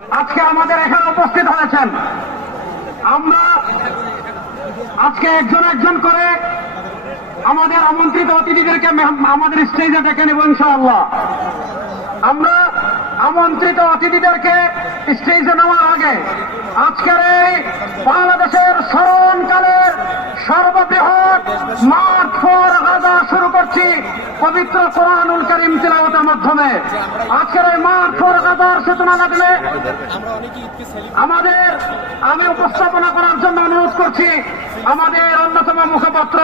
আজকে আমাদের এখানে উপস্থিত হয়েছেন। আমরা আজকে একজন একজন করে আমাদের আমন্ত্রিত অতিথিদেরকে আমাদের স্টেজে ডেকে নেব ইনশাআল্লাহ। আমরা আমন্ত্রিত অতিথিদেরকে স্টেজে নেওয়ার আগে আজকের এই বাংলাদেশের স্মরণকালের সর্ববৃহৎ মার্চ ফর গাজা শুরু করছি পবিত্র কোরআনুল কারীম তিলাওয়াতের মাধ্যমে। আজকের এই মার্চ ফর গাজার সূচনা লাগলে আমি উপস্থাপনা করার জন্য অনুরোধ করছি আমাদের অন্যতম মুখপাত্র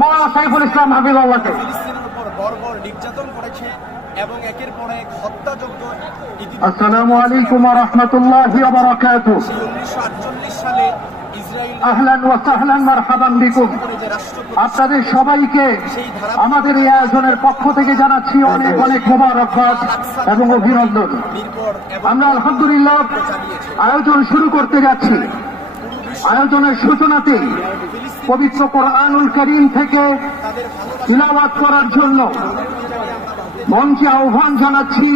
মাওলানা সাইফুল ইসলাম হাফিজাল্লাহকে। বর্বর নির্যাতন করেছে এবং একের পর এক হত্যাযজ্ঞ। আসসালামু আলাইকুম ওয়া রাহমাতুল্লাহি ওয়া বারাকাতুহু। 1948 সালে ইসরায়েল আহলান ওয়া সাহলান মারহাবান বিকুম। আপনাদের সবাইকে আমাদের এই আয়োজনের পক্ষ থেকে জানাচ্ছি অনেক অনেক মোবারকবাদ এবং অভিনন্দন। আমরা আলহামদুলিল্লাহ আয়োজন শুরু করতে যাচ্ছি। আয়োজনের সূচনাতে পবিত্র কোরআনুল কারীম থেকে তিলাওয়াত করার জন্য মঞ্চে আহ্বান জানাচ্ছি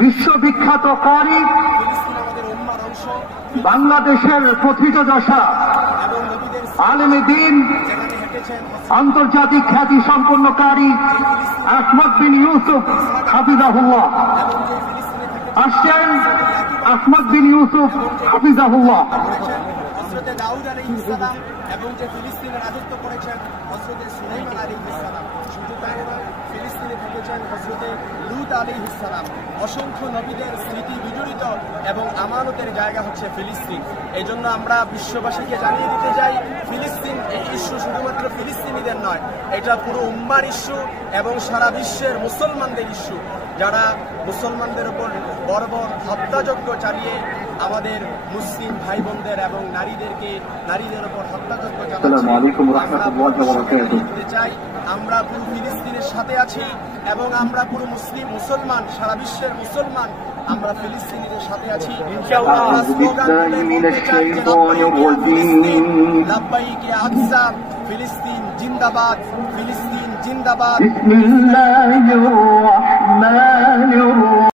বিশ্ববিখ্যাত কারি, বাংলাদেশের প্রথিতযশা আলেমে দ্বীন, আন্তর্জাতিক খ্যাতি সম্পন্ন কারি আহমদ বিন ইউসুফ হাফিজাহুল্লাহ আসছেন। আহমদ বিন ইউসুফ হাফিজাহুল্লাহ হযরতে দাউদ আলাইহিস সালাম এবং যে ফিলিস্তিনে রাজত্ব করেছেন হযরতে সুলাইমান আলাইহিস সালাম, শুধু তাই নয়, ফিলিস্তিনে থেকেছেন হযরতে লূত আলাইহিস সালাম। অসংখ্য নবীদের স্মৃতি বিজড়িত এবং আমানতের জায়গা হচ্ছে ফিলিস্তিন। এই জন্য আমরা বিশ্ববাসীকে জানিয়ে দিতে চাই, ফিলিস্তিন এই ইস্যু শুধুমাত্র ফিলিস্তিনিদের নয়, এটা পুরো উম্মার ইস্যু এবং সারা বিশ্বের মুসলমানদের ইস্যু, যারা মুসলমানদের উপর বর্বর হত্যাযজ্ঞ চালিয়ে আমাদের মুসলিম ভাই বোনদের এবং নারীদের উপর হত্যাযজ্ঞ চালাতে চাই। আমরা পুরো ফিলিস্তিনের সাথে আছি এবং আমরা পুরো মুসলমান, সারা বিশ্বের মুসলমান আমরা ফিলিস্তিনিদের সাথে আছি। লাব্বাইকে আকসা, ফিলিস্তিন জিন্দাবাদ, ফিলিস্তিন জিন্দাবাদ।